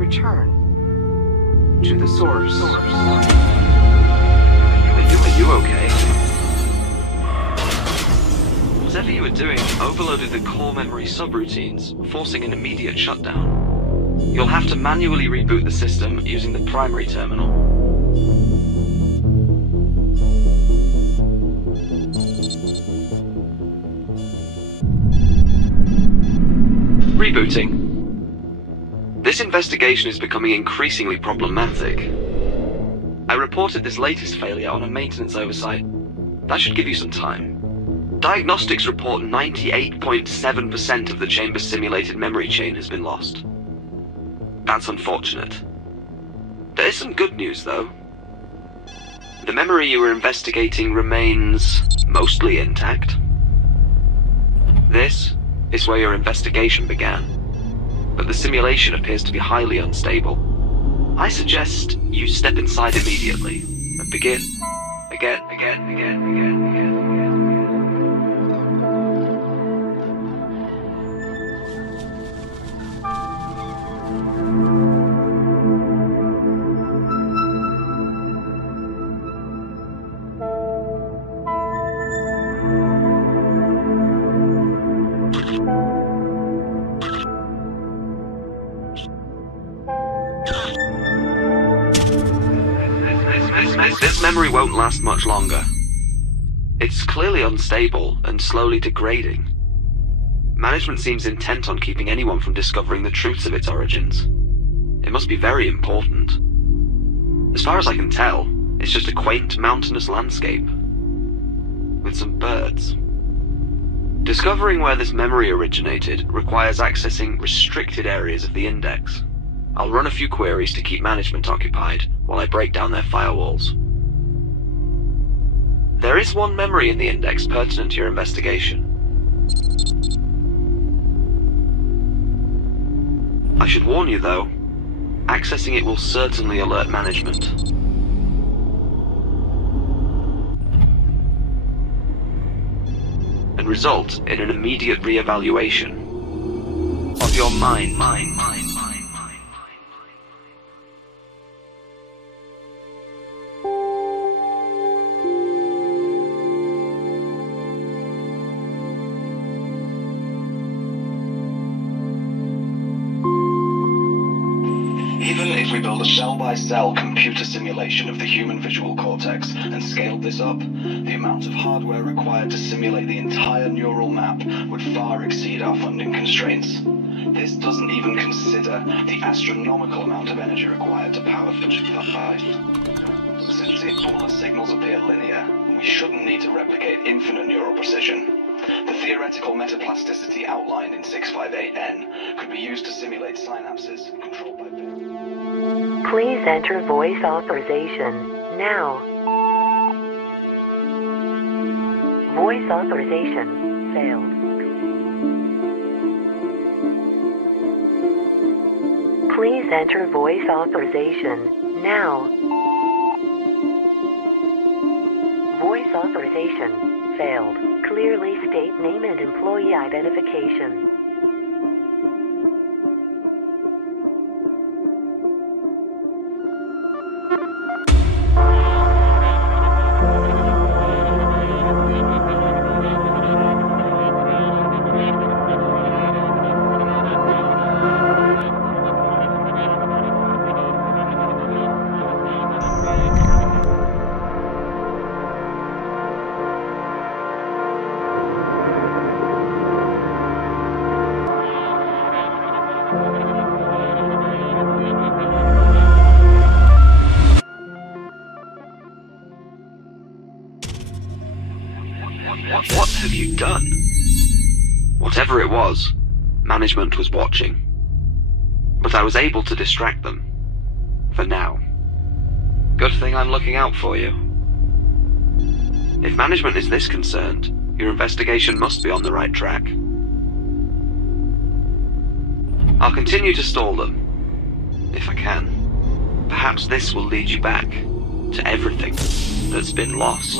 return to the source. Are you okay? Whatever you were doing overloaded the core memory subroutines, forcing an immediate shutdown. You'll have to manually reboot the system using the primary terminal. Rebooting. This investigation is becoming increasingly problematic. I reported this latest failure on a maintenance oversight. That should give you some time. Diagnostics report 98.7% of the chamber's simulated memory chain has been lost. That's unfortunate. There is some good news, though. The memory you were investigating remains mostly intact. This is where your investigation began, but the simulation appears to be highly unstable. I suggest you step inside immediately and begin again. This memory won't last much longer. It's clearly unstable and slowly degrading. Management seems intent on keeping anyone from discovering the truths of its origins. It must be very important. As far as I can tell, it's just a quaint mountainous landscape with some birds. Discovering where this memory originated requires accessing restricted areas of the index. I'll run a few queries to keep management occupied while I break down their firewalls. There is one memory in the index pertinent to your investigation. I should warn you, though, accessing it will certainly alert management. And result in an immediate re-evaluation of your mind. Even if we build a cell-by-cell computer simulation of the human visual cortex and scaled this up, the amount of hardware required to simulate the entire neural map would far exceed our funding constraints. This doesn't even consider the astronomical amount of energy required to power such a device. Since the impulse signals appear linear, we shouldn't need to replicate infinite neural precision. The theoretical metaplasticity outlined in 658N could be used to simulate synapses controlled by VRAM. Please enter voice authorization now. Voice authorization failed. Please enter voice authorization now. Voice authorization failed. Clearly state name and employee identification. What have you done? Whatever it was, management was watching. But I was able to distract them. For now. Good thing I'm looking out for you. If management is this concerned, your investigation must be on the right track. I'll continue to stall them, if I can. Perhaps this will lead you back to everything that's been lost.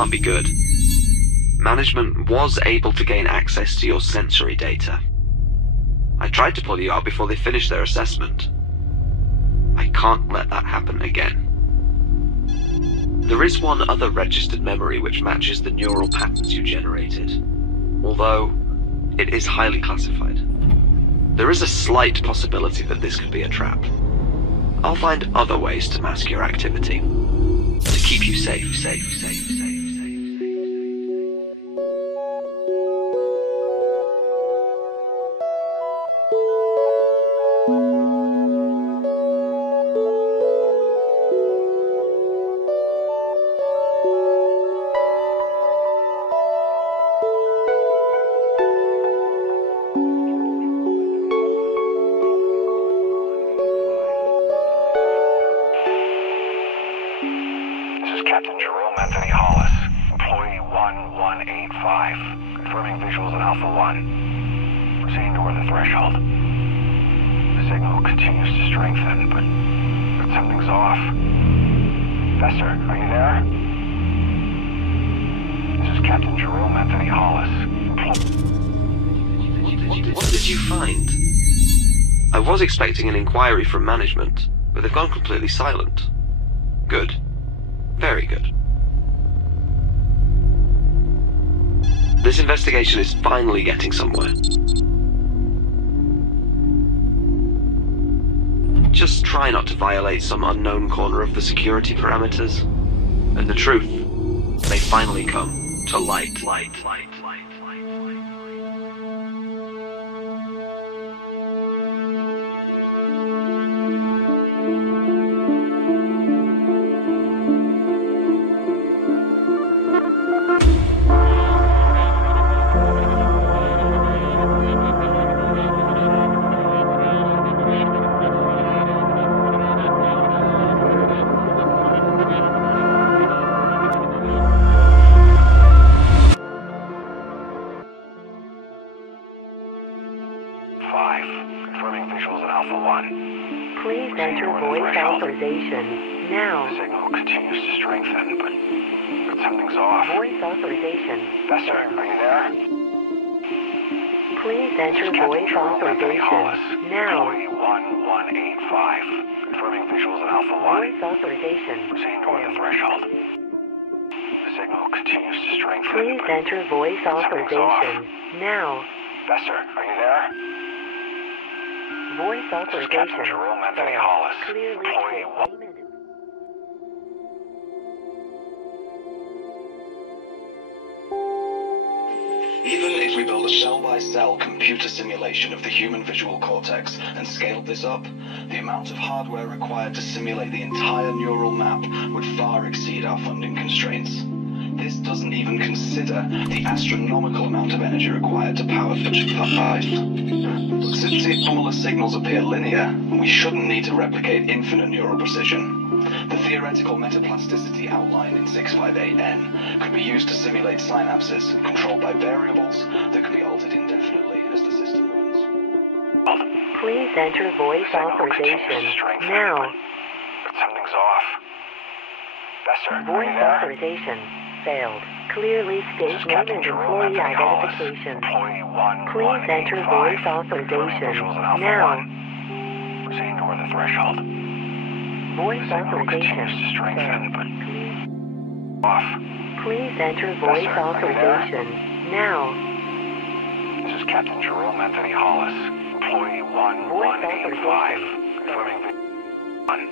can't be good. Management was able to gain access to your sensory data. I tried to pull you out before they finished their assessment. I can't let that happen again. There is one other registered memory which matches the neural patterns you generated, although it is highly classified. There is a slight possibility that this could be a trap. I'll find other ways to mask your activity. To keep you safe. Captain Jerome Anthony Hollis, employee 1185, confirming visuals at Alpha 1. Proceeding toward the threshold. The signal continues to strengthen, but something's off. Fester, are you there? This is Captain Jerome Anthony Hollis. What did you find? I was expecting an inquiry from management, but they've gone completely silent. Good. Very good. This investigation is finally getting somewhere. Just try not to violate some unknown corner of the security parameters, and the truth may finally come to light. Confirming visuals at Alpha 1. Please enter voice authorization now. The signal continues to strengthen, but something's off. Voice authorization. Fester, are you there? Please enter voice authorization now. Employee 1185. Confirming visuals at Alpha 1. Voice authorization. Proceeding toward the threshold. The signal continues to strengthen. Please enter voice authorization now. Fester, are you there? Voice authorization. Captain Jerome Anthony Hollis. Clearly Employee stated. Even if we build a cell-by-cell computer simulation of the human visual cortex and scaled this up, the amount of hardware required to simulate the entire neural map would far exceed our funding constraints. This doesn't even consider the astronomical amount of energy required to power such a Since the anomalous signals appear linear, we shouldn't need to replicate infinite neural precision. The theoretical metaplasticity outlined in 658N could be used to simulate synapses controlled by variables that could be altered indefinitely as the system runs. Please enter voice authorization now. But something's off. Fester, are Voice you there? authorization failed. Clearly state name and employee identification. Please enter voice authorization now. Proceeding toward the threshold. Voice The signal continues to strengthen, authorization. but off. Please enter voice Fester, are you there? authorization now. This is Captain Jerome Anthony Hollis, employee 1185, confirming one.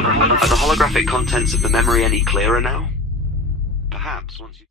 Are the holographic contents of the memory any clearer now? Perhaps once you...